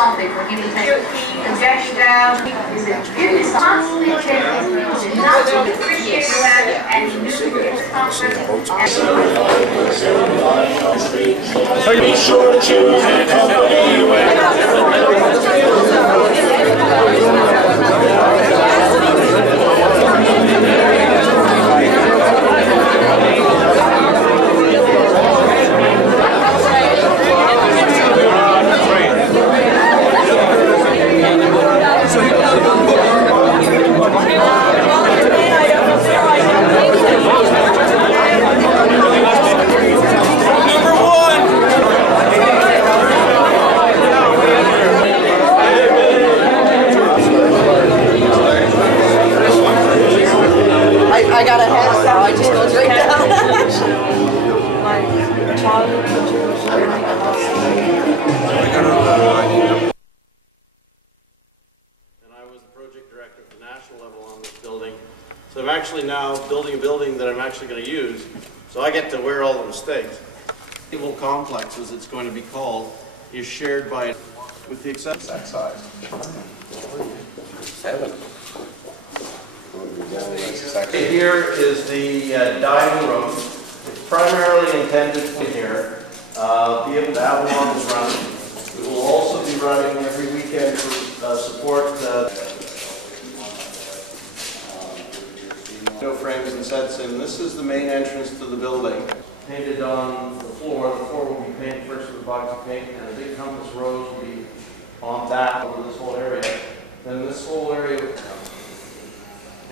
something for him to take. The dash down is a really constantly changing, not to appreciate that, and he knew his comfort. Be sure to choose and help anyway. I got a head, so I just goes right down. My childhood teacher was really awesome. And I was the project director at the national level on this building. So I'm actually now building a building that I'm actually going to use. So I get to wear all the mistakes. The whole complex, as it's going to be called, is shared by, with the exception that size. 7. Here is the dining room. It's primarily intended for here. Be able to Avalon is running. It will also be running every weekend for support window frames and sets in. This is the main entrance to the building. Painted on the floor. The floor will be painted first with a box of paint, and a big compass rose will be on that over this whole area. Then this whole area.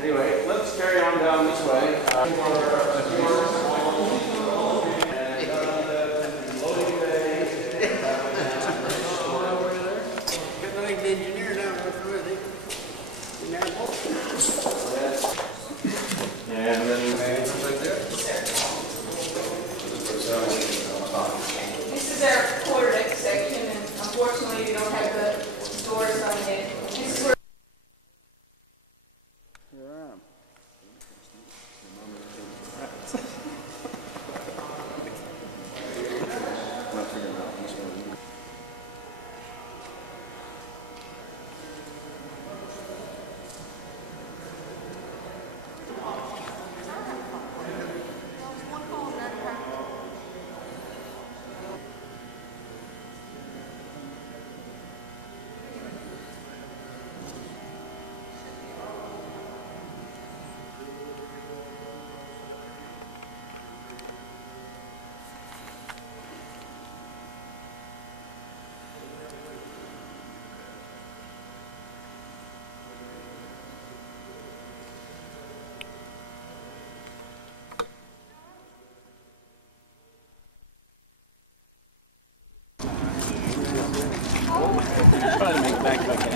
Anyway, let's carry on down this way. Loading bay. Good like the engineer now, And then right there. This is our quarterdeck section, and unfortunately we don't have the doors on it. This is where trying to make it back okay.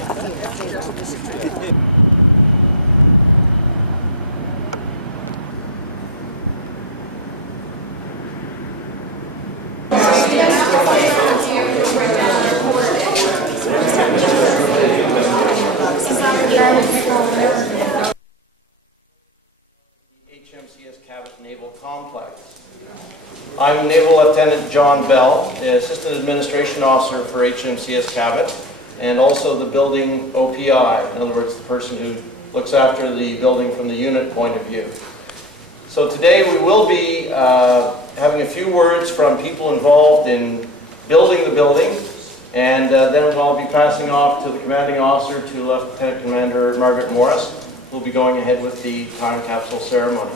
HMCS Cabot Naval Complex. I'm Naval Lieutenant John Bell, the Assistant Administration Officer for HMCS Cabot, and also the building OPI, in other words, the person who looks after the building from the unit point of view. So today we will be having a few words from people involved in building the building, and then I'll be passing off to the commanding officer, to Lieutenant Commander Margaret Morris, who will be going ahead with the time capsule ceremony.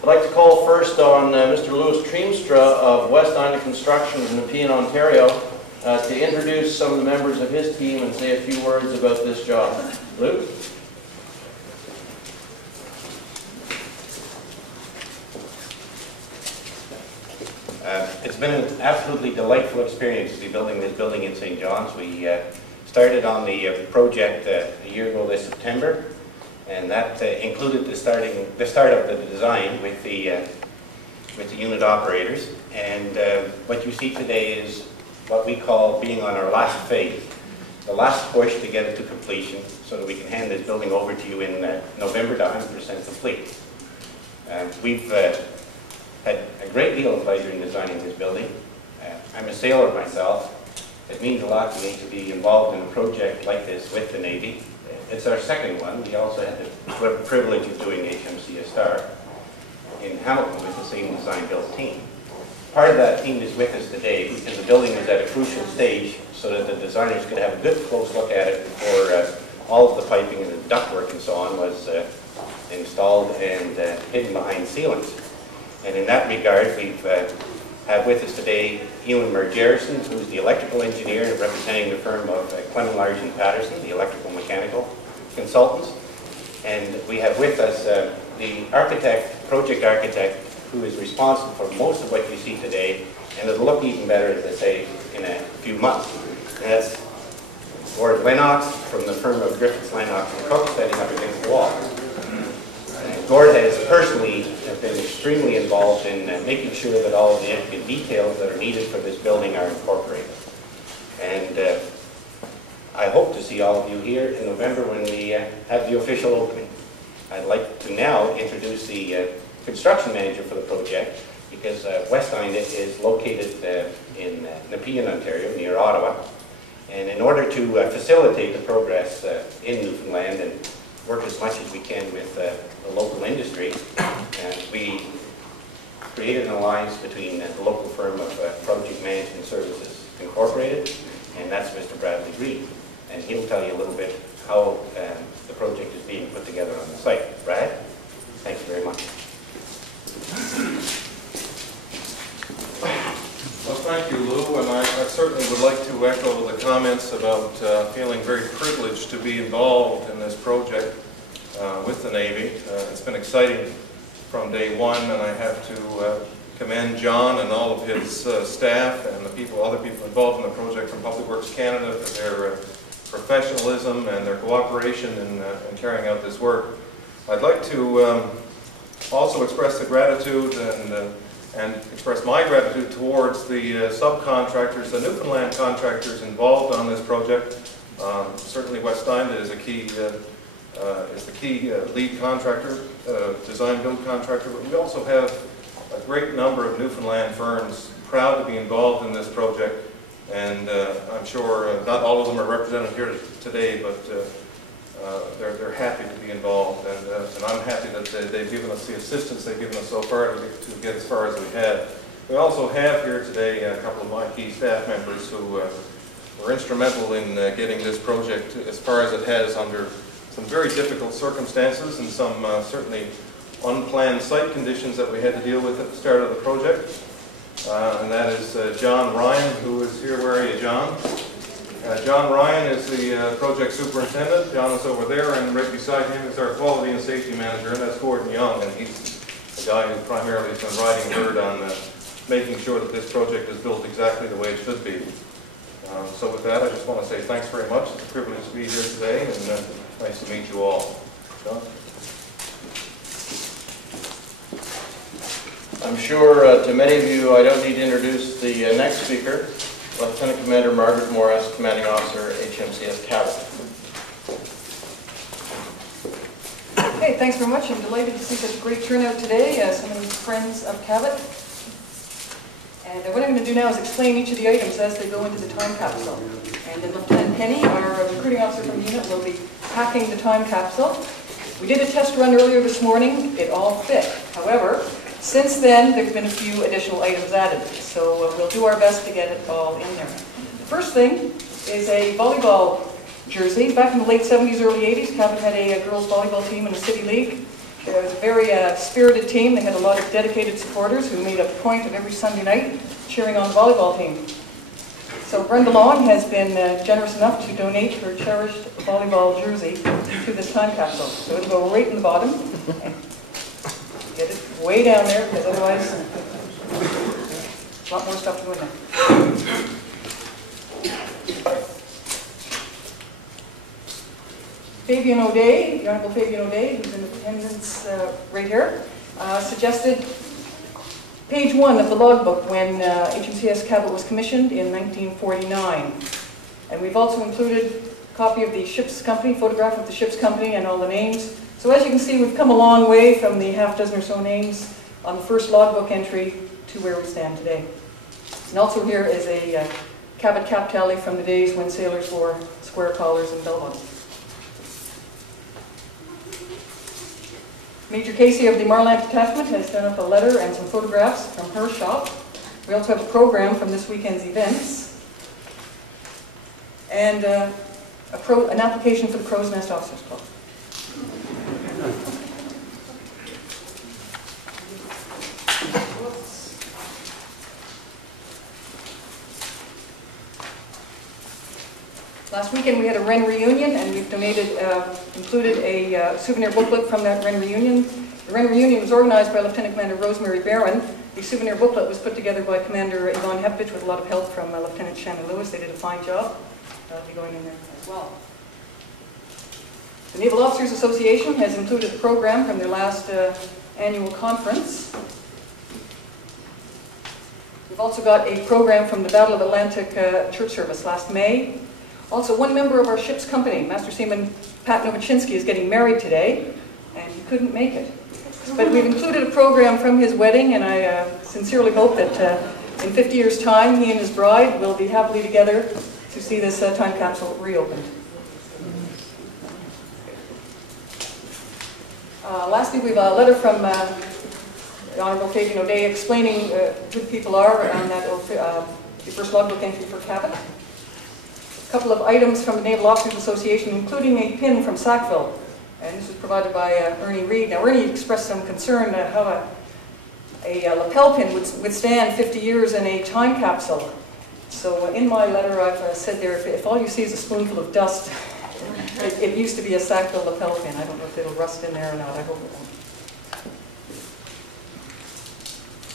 I'd like to call first on Mr. Louis Treemstra of West Ina Construction in Nepean, Ontario, to introduce some of the members of his team and say a few words about this job. Lou? It's been an absolutely delightful experience to be building this building in St. John's. We started on the project a year ago this September, and that included the start of the design with the unit operators. And what you see today is what we call being on our last phase, the last push to get it to completion, so that we can hand this building over to you in November to 100% complete. We've had a great deal of pleasure in designing this building. I'm a sailor myself, It means a lot to me to be involved in a project like this with the Navy. It's our second one. We also had the privilege of doing HMCS Star in Hamilton with the same design-build team. Part of that team is with us today because the building was at a crucial stage so that the designers could have a good close look at it before all of the piping and the ductwork and so on was installed and hidden behind sealants. And in that regard, we've have with us today Ewan Mergerson, who's the electrical engineer representing the firm of Clement Large and Patterson, the electrical mechanical consultants. And we have with us the architect, project architect, who is responsible for most of what you see today, and it'll look even better, as I say, in a few months. And that's Gord Lennox from the firm of Griffiths, Lennox and Cook, setting up against the wall. Gord has personally been extremely involved in making sure that all of the details that are needed for this building are incorporated. And I hope to see all of you here in November when we have the official opening. I'd like to now introduce the construction manager for the project, because Westinda is located in Nepean, Ontario, near Ottawa. And in order to facilitate the progress in Newfoundland and work as much as we can with the local industry, we created an alliance between the local firm of Project Management Services Incorporated, and that's Mr. Bradley Green. And he'll tell you a little bit how the project is being put together on the site. Brad, thank you very much. Well, thank you, Lou, and I certainly would like to echo the comments about feeling very privileged to be involved in this project with the Navy. It's been exciting from day one, and I have to commend John and all of his staff and the other people involved in the project from Public Works Canada for their professionalism and their cooperation in carrying out this work. I'd like to also express the gratitude and express my gratitude towards the subcontractors, the Newfoundland contractors involved on this project. Certainly Westinda is the key lead contractor, design build contractor, but we also have a great number of Newfoundland firms proud to be involved in this project, and I'm sure not all of them are represented here today, but they're happy to be involved, and I'm happy that they've given us the assistance they've given us so far to get as far as we have. We also have here today a couple of my key staff members who were instrumental in getting this project as far as it has under some very difficult circumstances and some certainly unplanned site conditions that we had to deal with at the start of the project. And that is John Ryan, who is here. Where are you, John? John Ryan is the project superintendent. John is over there, and right beside him is our quality and safety manager, and that's Gordon Young, and he's the guy who primarily has been riding herd on making sure that this project is built exactly the way it should be. So with that, I just want to say thanks very much. It's a privilege to be here today, and nice to meet you all. John? I'm sure to many of you I don't need to introduce the next speaker, Lieutenant Commander Margaret Morris, Commanding Officer, HMCS Cabot. Okay, thanks very much. I'm delighted to see such a great turnout today, so many friends of Cabot. And what I'm going to do now is explain each of the items as they go into the time capsule. And then Lieutenant Penny, our recruiting officer from the unit, will be packing the time capsule. We did a test run earlier this morning. It all fit. However, since then, there's been a few additional items added. So we'll do our best to get it all in there. The first thing is a volleyball jersey. Back in the late 70s, early 80s, Cabot had a girls volleyball team in the City League. It was a very spirited team. They had a lot of dedicated supporters who made a point of every Sunday night cheering on the volleyball team. So Brenda Long has been generous enough to donate her cherished volleyball jersey to this time capsule. So it'll go right in the bottom. And get it way down there, because otherwise a lot more stuff to go in there. Fabian O'Day, the Honourable Fabian O'Day, who's in attendance right here, suggested page 1 of the logbook when HMCS Cabot was commissioned in 1949. And we've also included a copy of the ship's company, photograph of the ship's company and all the names. So as you can see, we've come a long way from the half dozen or so names on the first logbook entry to where we stand today. And also here is a Cabot cap tally from the days when sailors wore square collars and bell bottoms. Major Casey of the Marland Detachment has done up a letter and some photographs from her shop. We also have a program from this weekend's events and an application for the Crow's Nest Officers Club. Last weekend we had a Wren reunion, and we've included a souvenir booklet from that Wren reunion. The Wren reunion was organized by Lieutenant Commander Rosemary Barron. The souvenir booklet was put together by Commander Yvonne Heptich with a lot of help from Lieutenant Shannon Lewis. They did a fine job. That'll be going in there as well. The Naval Officers Association has included a program from their last annual conference. We've also got a program from the Battle of Atlantic Church Service last May. Also, one member of our ship's company, Master Seaman Pat Nowaczynski, is getting married today, and he couldn't make it. But we've included a program from his wedding, and I sincerely hope that in 50 years' time, he and his bride will be happily together to see this time capsule reopened. Lastly, we have a letter from the Honourable Fabian O'Day explaining who the people are on that the first logbook entry for Cabot. A couple of items from the Naval Officers Association, including a pin from Sackville. And this was provided by Ernie Reed. Now, Ernie expressed some concern how a lapel pin would withstand 50 years in a time capsule. So in my letter, I've said there, if all you see is a spoonful of dust, it used to be a Sackville lapel pin. I don't know if it'll rust in there or not. I hope it won't.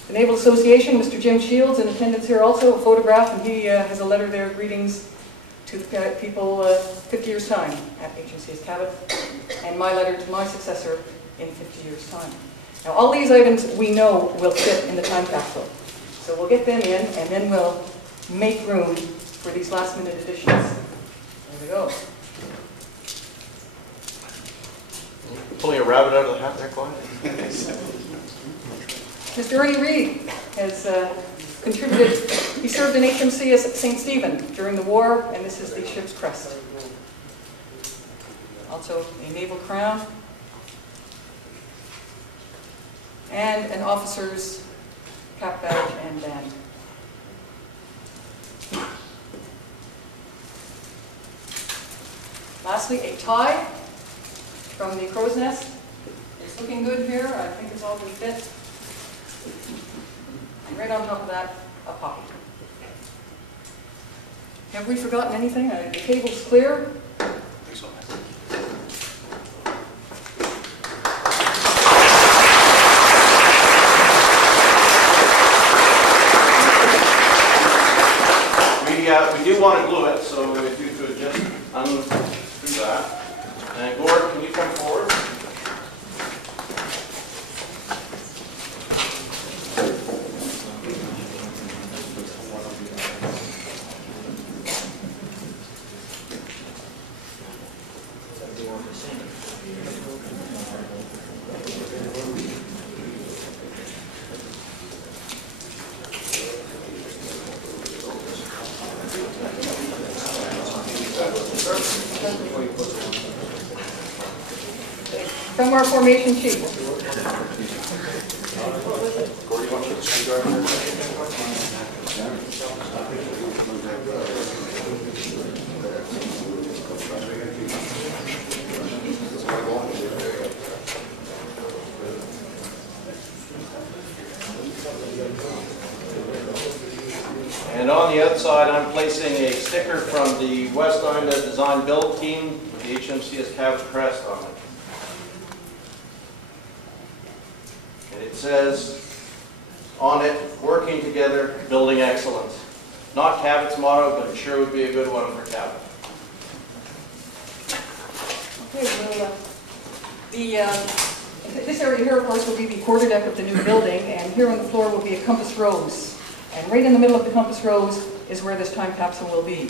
The Naval Association, Mr. Jim Shields, in attendance here also, a photograph, and he has a letter there, greetings to the people 50 years' time at HMCS Cabot, and my letter to my successor in 50 years' time. Now, all these items we know will fit in the time capsule. So we'll get them in, and then we'll make room for these last-minute additions. There we go. Pulling a rabbit out of the hat there, Clyde? Mr. Ernie Reed has contributed. He served in HMCS St. Stephen during the war, and this is the ship's crest. Also a naval crown and an officer's cap badge and band. Lastly, a tie from the Crow's Nest. It's looking good here. I think it's all going to fit. And right on top of that, a pocket. Have we forgotten anything? The table's clear. I think so. We do want to glue it, so if you could just undo that. And Gord, can you come forward? From our formation sheet. And on the outside, I'm placing a sticker from the West Island Design Build Team, the HMCS Cabot crest on it. And it says on it, working together, building excellence. Not Cabot's motto, but it sure would be a good one for Cabot. Okay, well, this area here, of course, will be the quarterdeck of the new building, and here on the floor will be a compass rose. And right in the middle of the compass rose is where this time capsule will be.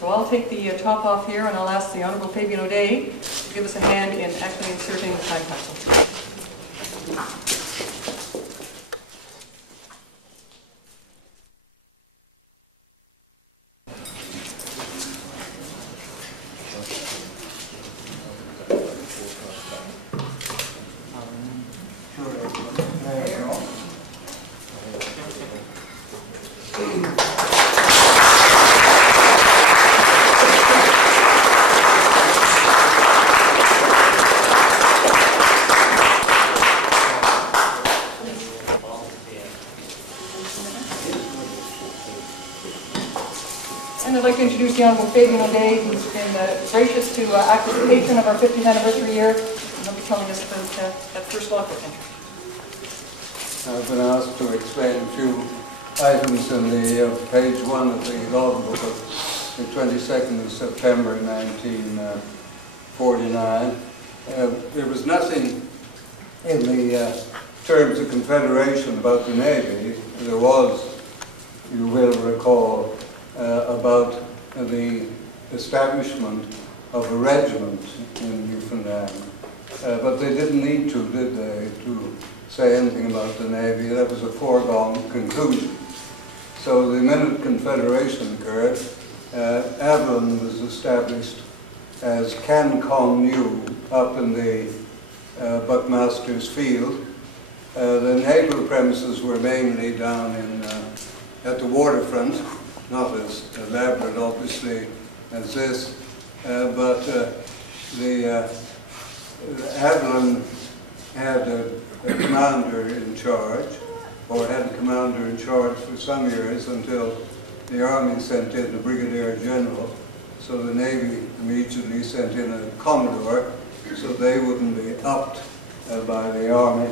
So I'll take the top off here, and I'll ask the Honourable Fabian O'Day to give us a hand in actually inserting the time capsule. And I'd like to introduce the Honourable Fabian O'Day, who's been gracious to act as the patron of our 50th anniversary year, and he'll be telling us about that first logbook entry. I've been asked to explain a few items in the page 1 of the logbook of the 22nd of September 1949. There was nothing in the terms of confederation about the Navy. There was, you will recall, about the establishment of a regiment in Newfoundland. But they didn't need to, did they, to say anything about the Navy. That was a foregone conclusion. So the minute Confederation occurred, Avalon was established as CanCon New up in the Buckmaster's Field. The naval premises were mainly down in at the waterfront, not as elaborate, obviously, as this, but the Avalon had a commander in charge, or had a commander in charge for some years until the Army sent in a brigadier general. So the Navy immediately sent in a commodore, so they wouldn't be upped by the Army.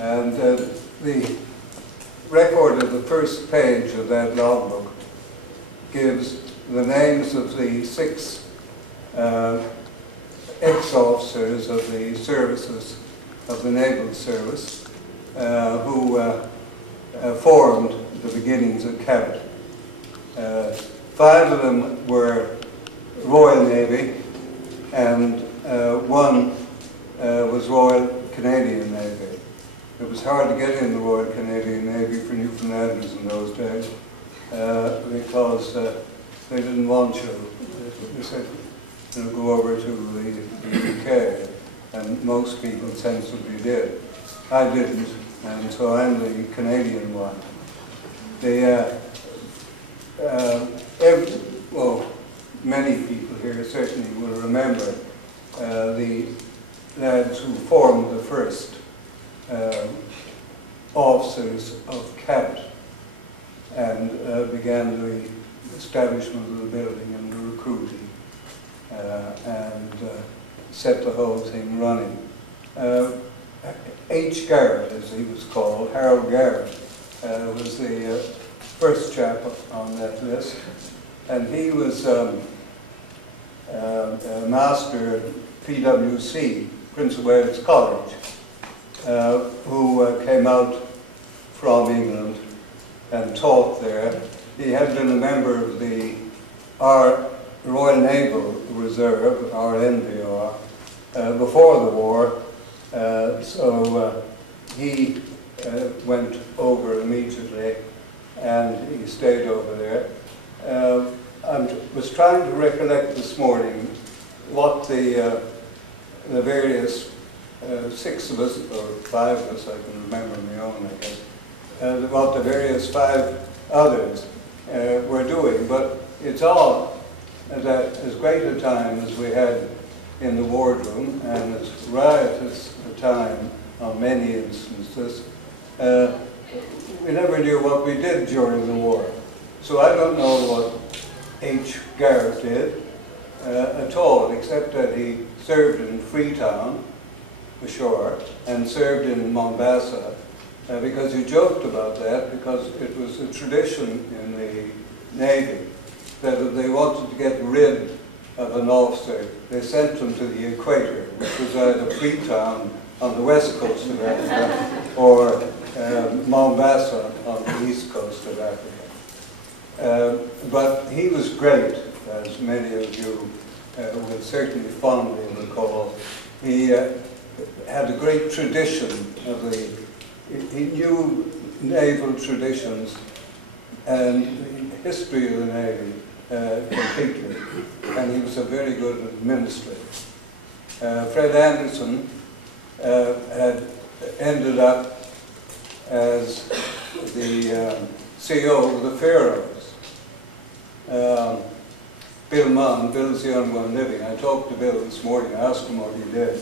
And the record of the first page of that logbook gives the names of the 6 ex-officers of the services of the Naval Service who formed the beginnings of Cabot. 5 of them were Royal Navy, and 1 was Royal Canadian Navy. It was hard to get in the Royal Canadian Navy for Newfoundlanders in those days because they didn't want you. They said, you know, go over to the UK, and most people sensibly did. I didn't, and so I'm the Canadian one. Well, many people here certainly will remember the lads who formed the first officers of Cabot and began the establishment of the building and the recruiting and set the whole thing running. H. Garrett, as he was called, Harold Garrett, was the first chap on that list, and he was a master at PwC, Prince of Wales College, who came out from England and taught there. He had been a member of the Royal Naval Reserve, RNVR, before the war, so he went over immediately and he stayed over there. I was trying to recollect this morning what the various 6 of us, or 5 of us, I can remember my own, I guess, what the various 5 others were doing, but it's all at as great a time as we had in the wardroom, and as riotous a time on many instances. We never knew what we did during the war. So I don't know what H. Garrett did at all, except that he served in Freetown, ashore, and served in Mombasa, because he joked about that, because it was a tradition in the Navy that if they wanted to get rid of an officer, they sent him to the equator, which was either Freetown on the west coast of Africa or Mombasa on the east coast of Africa. But he was great, as many of you would certainly fondly recall. He had a great tradition of he knew naval traditions and the history of the Navy completely, and he was a very good administrator. Fred Anderson had ended up as the CEO of the Faroes. Bill Munn, Bill's the only one living. I talked to Bill this morning, I asked him what he did.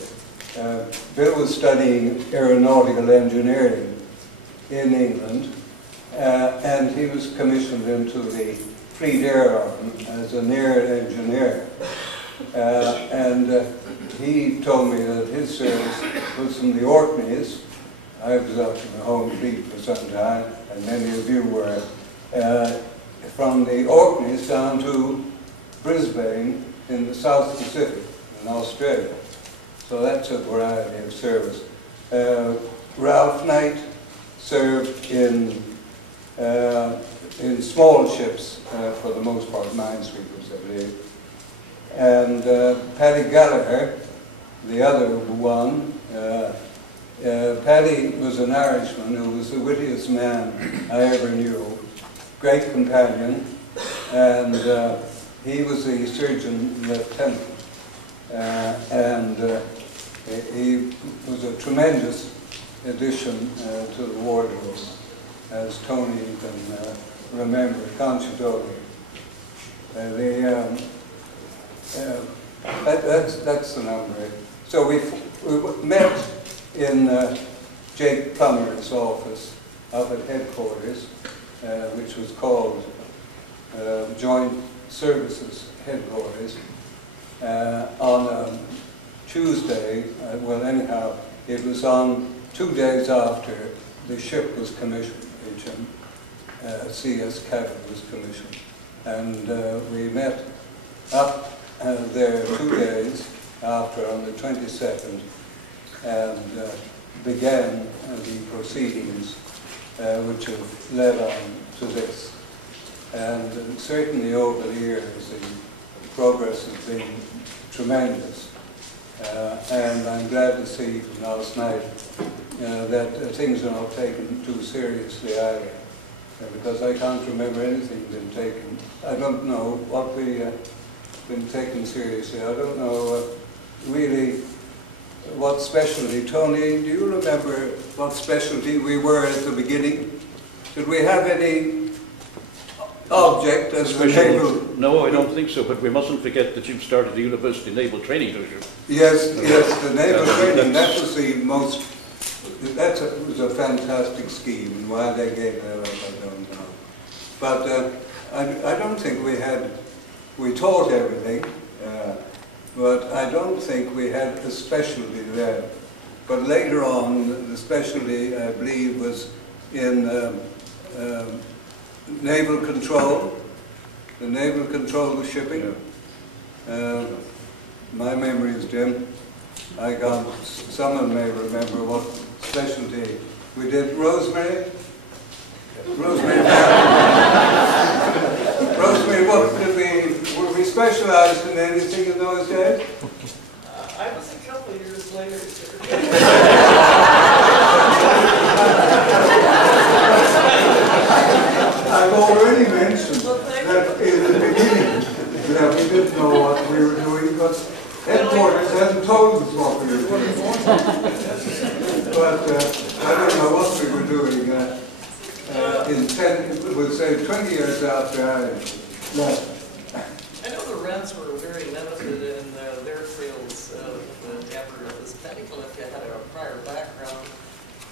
Bill was studying aeronautical engineering in England, and he was commissioned into the Fleet Air Arm as an air engineer. He told me that his service was from the Orkneys. I was up in the home fleet for some time, and many of you were. From the Orkneys down to Brisbane in the South Pacific in Australia. So that's a variety of service. Ralph Knight served in small ships, for the most part, minesweepers, I believe. And Paddy Gallagher, the other one, Paddy was an Irishman who was the wittiest man I ever knew, great companion, and he was the surgeon lieutenant, and he was a tremendous addition to the wardrobe, as Tony can remember, can't you, Tony? That's the number. So we met in Jake Plummer's office up at headquarters, which was called Joint Services Headquarters, on a Tuesday. Well, anyhow, it was on 2 days after the ship was commissioned, HMCS Cabot was commissioned. And we met up there 2 days after, on the 22nd, and began the proceedings which have led on to this. And certainly over the years the progress has been tremendous. And I'm glad to see from last night that things are not taken too seriously either. Because I can't remember anything being taken. I don't know what we been taken seriously. I don't know really what specialty. Tony, do you remember what specialty we were at the beginning? Did we have any object as the naval? No, I don't think so, but we mustn't forget that you've started the University Naval Training Division. Yes, the naval training, that was the most, that was a fantastic scheme, and why they gave that up, I don't know. But I don't think we taught everything, but I don't think we had a specialty there. But later on, the specialty, I believe, was in naval control, the naval control of shipping. My memory is dim. Someone may remember what specialty we did. Rosemary? Rosemary, were we specialized in anything in those days? I was a couple of years later. I've already mentioned that in the beginning that we didn't know what we were doing, but headquarters hadn't told us what we were doing. But I don't know what we were doing we'll say 20 years after I left. I know the rents were very limited in their fields of endeavor. It was technical if you had a prior background,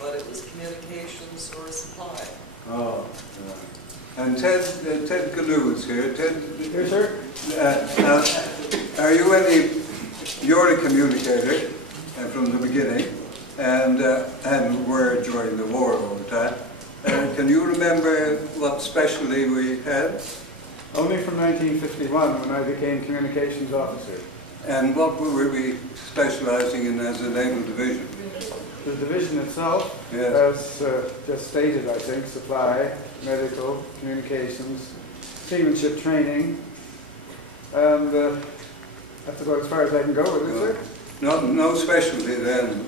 but it was communications or supply. Oh, yeah. And Ted Canoe is here. Ted, here, sir. Are you you're a communicator from the beginning, and were during the war all the time. Can you remember what specialty we had? Only from 1951 when I became communications officer. And what were we specializing in as a naval division? The division itself, yes, as just stated, I think, supply, medical, communications, seamanship training, and that's about as far as I can go with it, sir. No specialty then?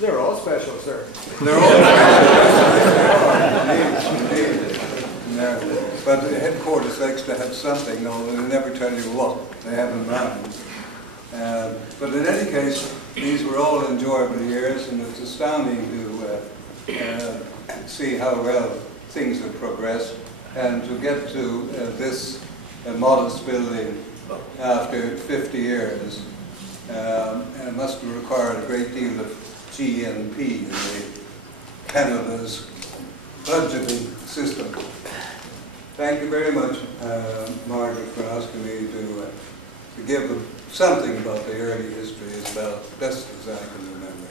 They're all special, sir. They're all special. Indeed. No. But the headquarters likes to have something, though they never tell you what they have in mind. But in any case, these were all enjoyable years, and it's astounding to see how well things have progressed, and to get to this modest building after 50 years must require a great deal of GNP in Canada's budgeting system. Thank you very much, Margaret, for asking me to give something about the early history as best as I can remember.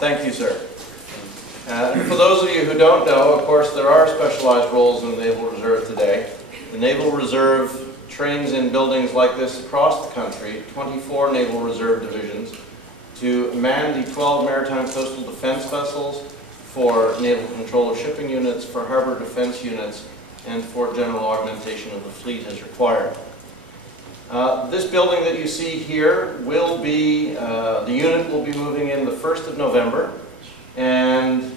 Thank you, sir. And for those of you who don't know, of course, there are specialized roles in the Naval Reserve today. The Naval Reserve trains in buildings like this across the country, 24 Naval Reserve divisions, to man the 12 maritime coastal defense vessels, for naval control of shipping units, for harbor defense units, and for general augmentation of the fleet as required. This building that you see here will be, the unit will be moving in the 1st of November, and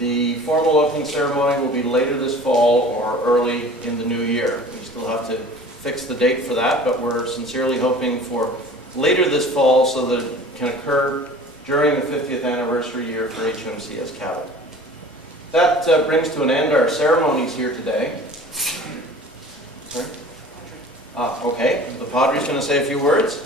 the formal opening ceremony will be later this fall or early in the new year. We still have to fix the date for that, but we're sincerely hoping for later this fall so that it can occur during the 50th anniversary year for HMCS Cabot. That brings to an end our ceremonies here today. Sorry? Okay, the Padre's going to say a few words,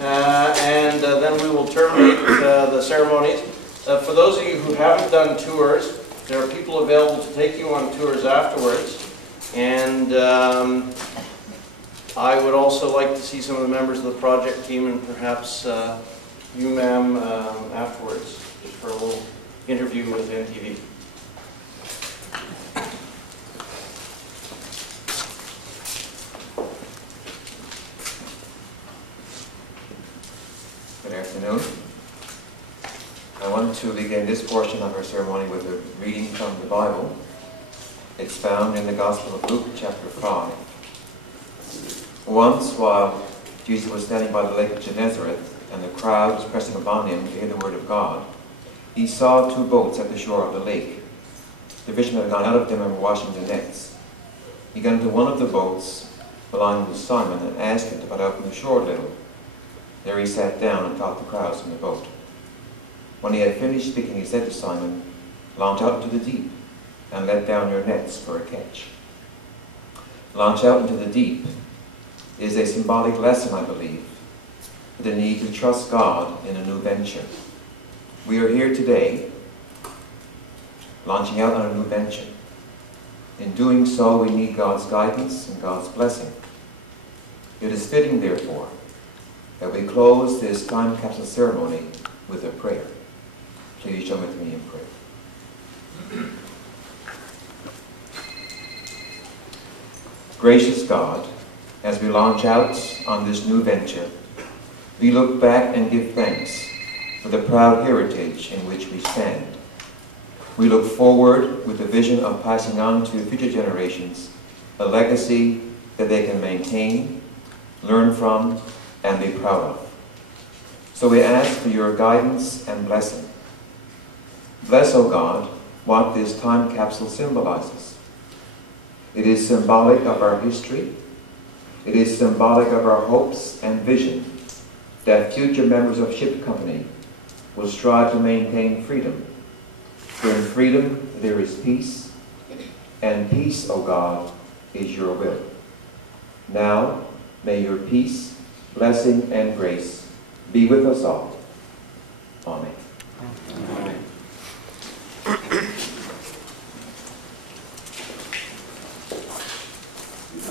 and then we will terminate the ceremonies. For those of you who haven't done tours, there are people available to take you on tours afterwards, and I would also like to see some of the members of the project team, and perhaps you, ma'am, afterwards, just for a little interview with NTV. Good afternoon. I want to begin this portion of our ceremony with a reading from the Bible. It's found in the Gospel of Luke, chapter 5. Once, while Jesus was standing by the lake of Gennesaret, and the crowd was pressing upon him to hear the word of God, he saw 2 boats at the shore of the lake. The fishermen had gone out of them and were washing their nets. He got into one of the boats, belonging to Simon, and asked him to put out from the shore a little. There he sat down and taught the crowds from the boat. When he had finished speaking, he said to Simon, "Launch out into the deep, and let down your nets for a catch." Launch out into the deep is a symbolic lesson, I believe, for the need to trust God in a new venture. We are here today, launching out on a new venture. In doing so, we need God's guidance and God's blessing. It is fitting, therefore, that we close this time capsule ceremony with a prayer. Please join with me in prayer. Gracious God, as we launch out on this new venture, we look back and give thanks for the proud heritage in which we stand. We look forward with the vision of passing on to future generations a legacy that they can maintain, learn from, and be proud of. So we ask for your guidance and blessing. Bless, O God, what this time capsule symbolizes. It is symbolic of our history. It is symbolic of our hopes and vision that future members of Ship Company will strive to maintain freedom. For in freedom there is peace, and peace, O God, is your will. Now, may your peace, blessing, and grace be with us all. Amen. Amen.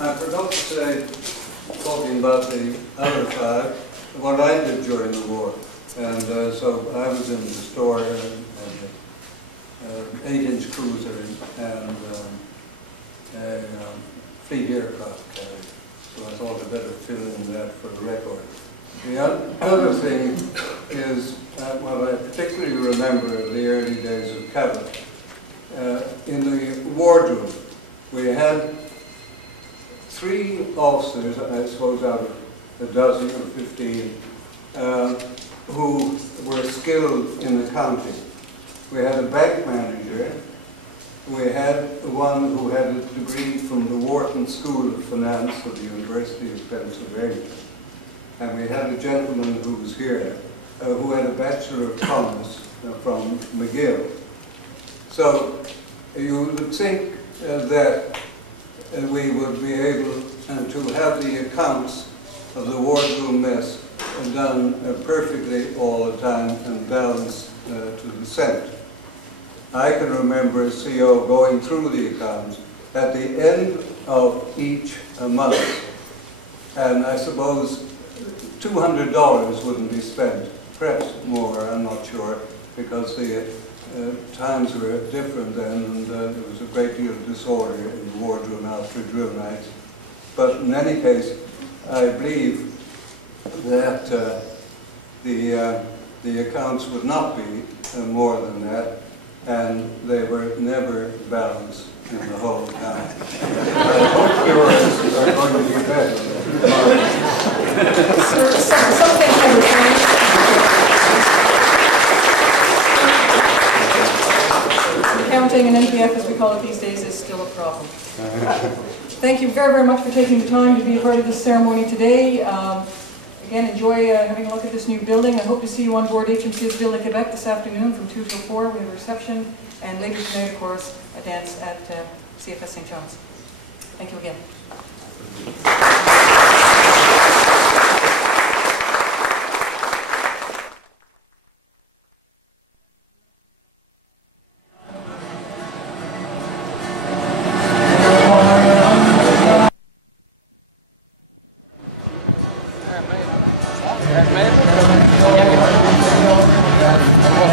I forgot to say, talking about the other side, what I did during the war. And so I was in the store and 8-inch cruiser and a fleet aircraft carrier. So I thought I'd better fill in that for the record. The other thing is what I particularly remember of the early days of Cabot. In the wardroom, we had 3 officers, I suppose out of a dozen or 15, who were skilled in accounting. We had a bank manager. We had one who had a degree from the Wharton School of Finance of the University of Pennsylvania. and we had a gentleman who was here who had a Bachelor of Commerce from McGill. So you would think that we would be able to have the accounts of the wardroom mess done perfectly all the time and balanced to the cent. I can remember a CO going through the accounts at the end of each month, and I suppose $200 wouldn't be spent, perhaps more, I'm not sure, because the times were different then, and there was a great deal of disorder in the wardroom after drill nights. But in any case, I believe that the accounts would not be more than that, and they were never balanced in the whole time. I hope yours are going to be better. Counting and NPF, as we call it these days, is still a problem. Thank you very, very much for taking the time to be a part of this ceremony today. Again, enjoy having a look at this new building. I hope to see you on board HMCS Ville Quebec this afternoon from 2 till 4. We have a reception, and later tonight, of course, a dance at CFS St. John's. Thank you again. Come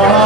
on,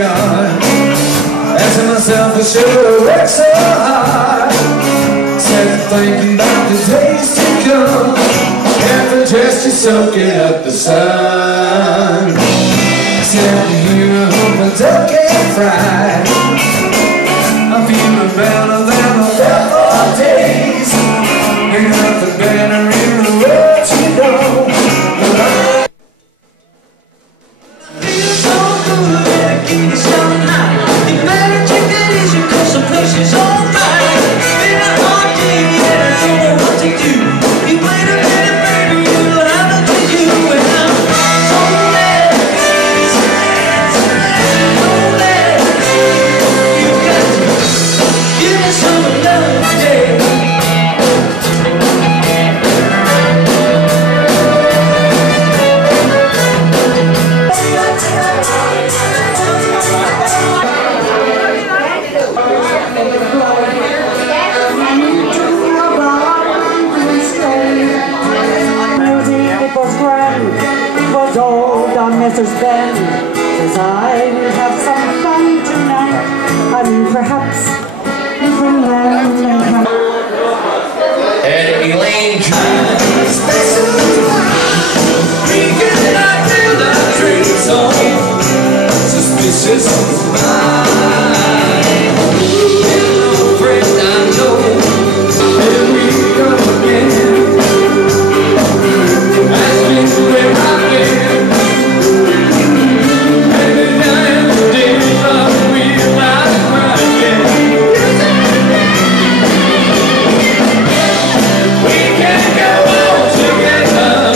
backyard, asking myself I should have worked so hard. Said thinking about the days to come, after dressed you soaking up the sun. Said here I hope I don't get fried. I'm feeling better than I felt for days. Ain't nothing better in the world to know. Feel so good, better keep it starting high. You better take that easy, cause some places on fire. Been a hard day and I don't know what to do. You wait a minute, baby, it'll happen to you. And I'm so glad, so glad. You got to give me some love today. Mrs. Ben says I will have some fun tonight. I mean, perhaps Newfoundland and Cabot. And Elaine special we cannot build our dreams on suspicious mind. Hello, friend, I know here we come again. I've been where I've been. We can go on together.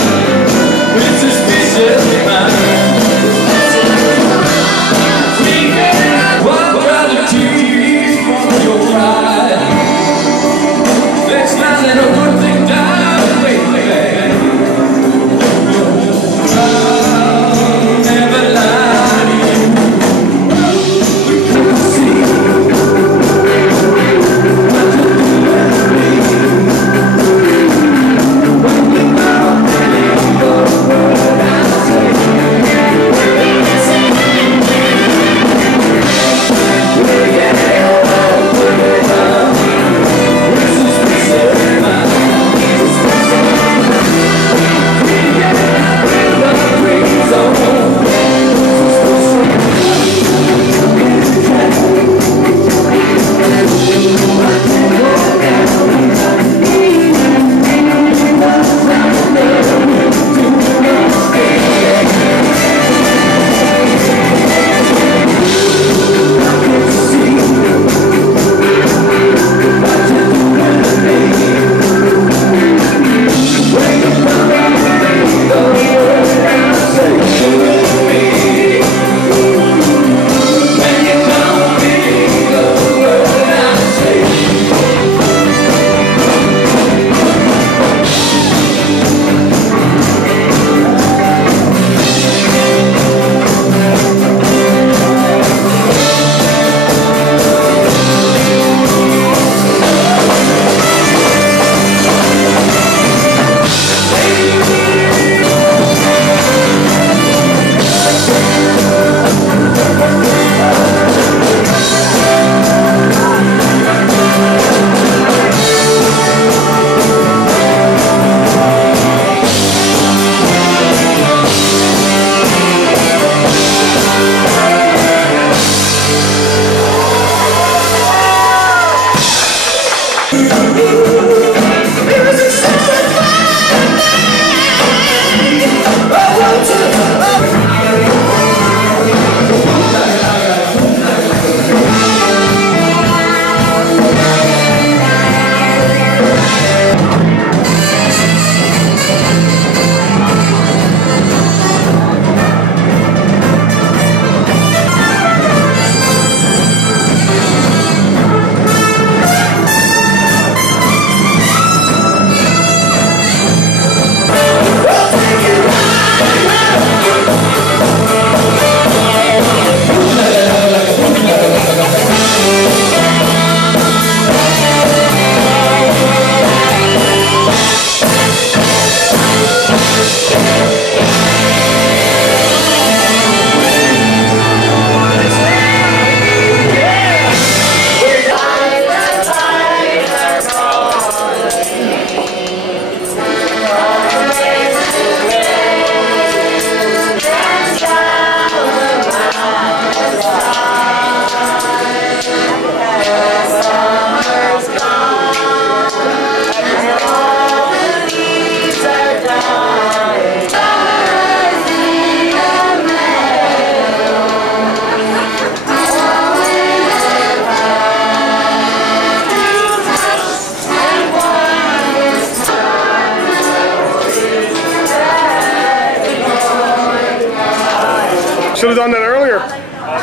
should have done that earlier.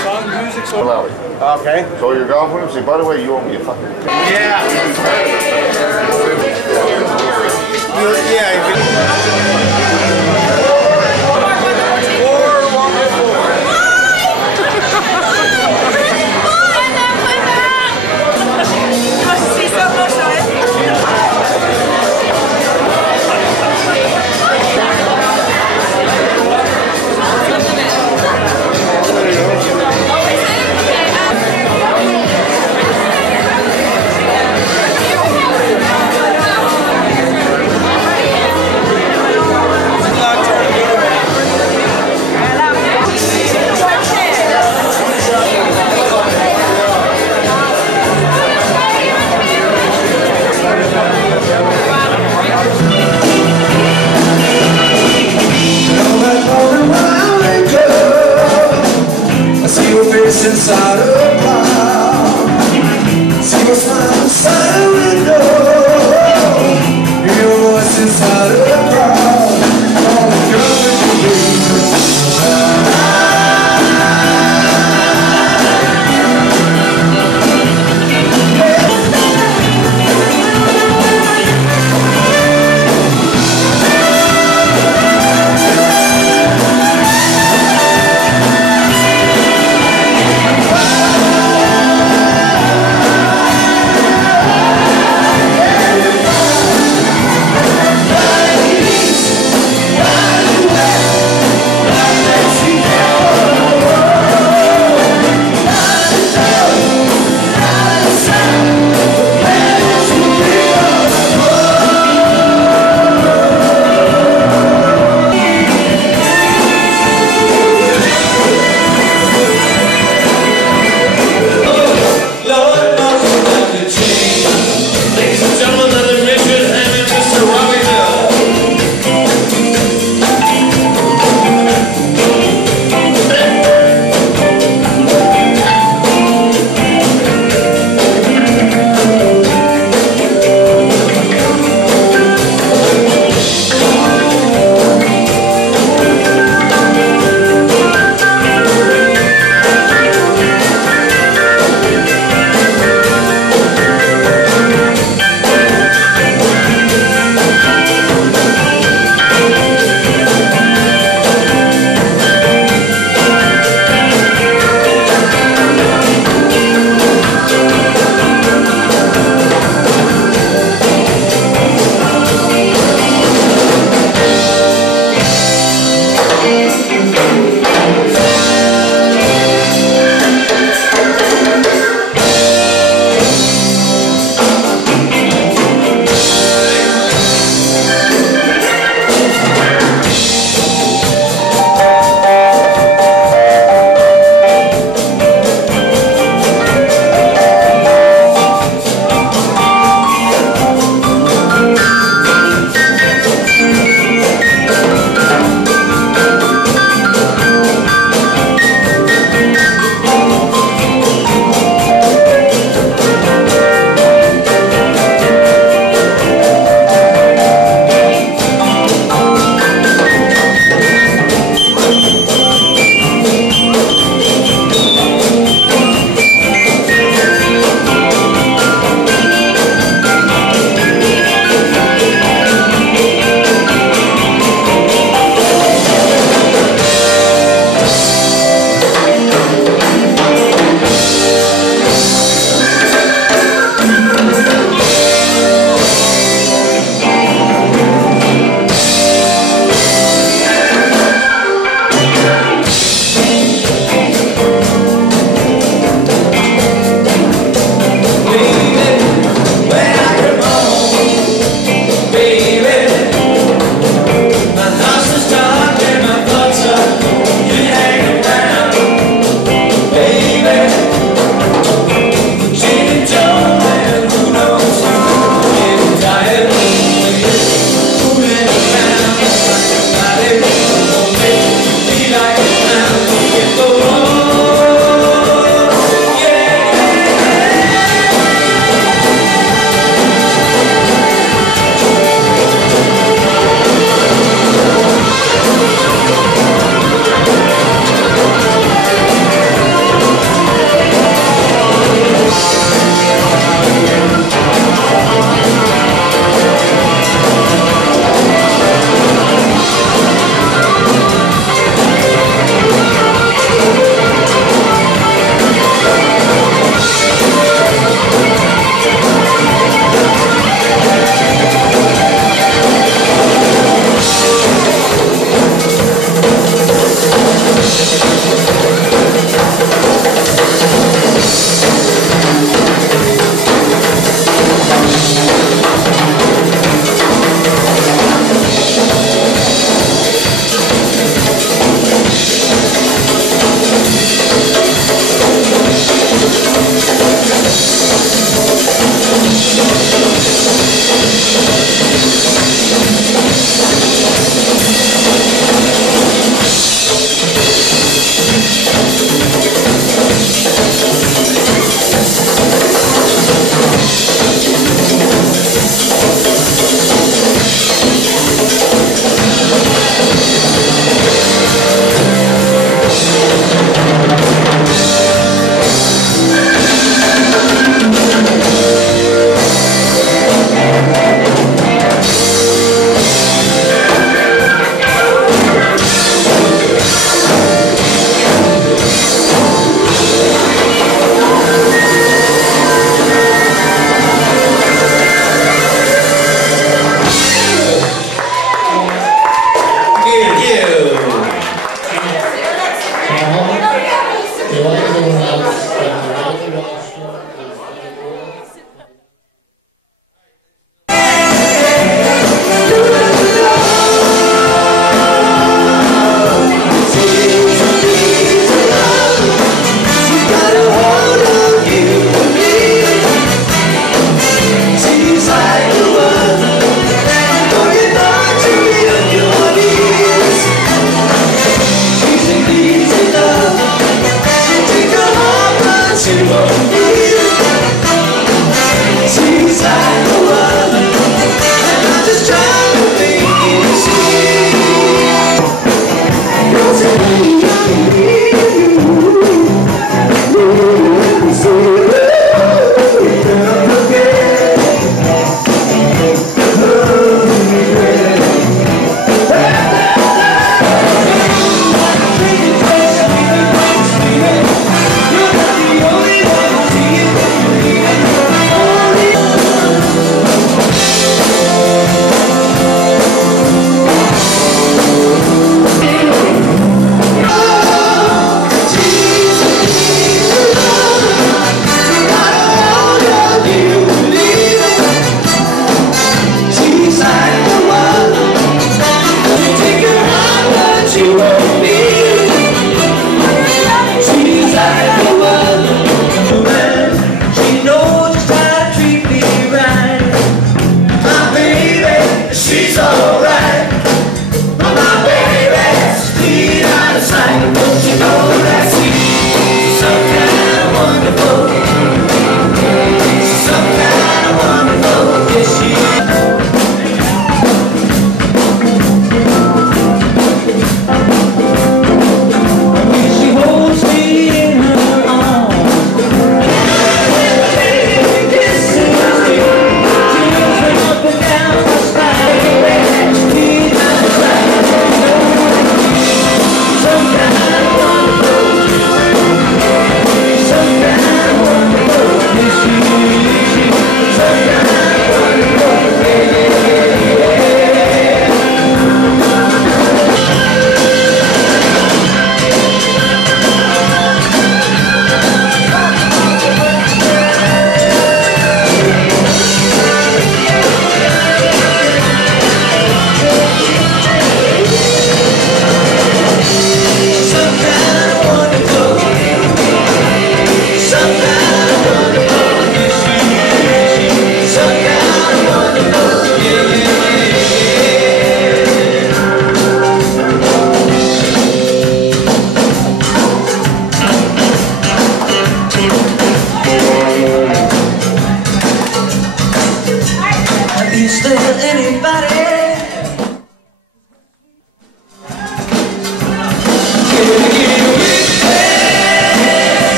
Song, music, so loud. Okay. So you're golf with him? Say, by the way, you owe me a fucking... Yeah. Inside a cloud, see your smile inside a window, hear your voice inside a crowd. All the girls in the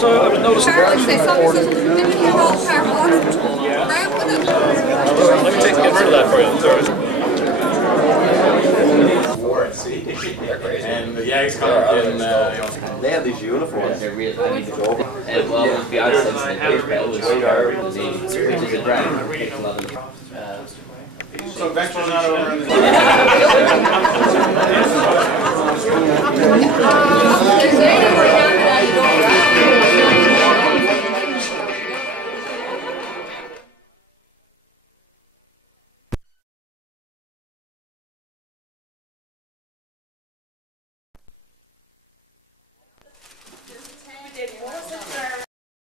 So I would notice the Charlie, say something, didn't you roll cardboard? Let me get rid of that for you. And the Yags come in, they have these uniforms. They're really, I mean, and well, to be honest, since the base battle was started, they switched to ground. Takes a lot of, so Vector's not over in the Bye.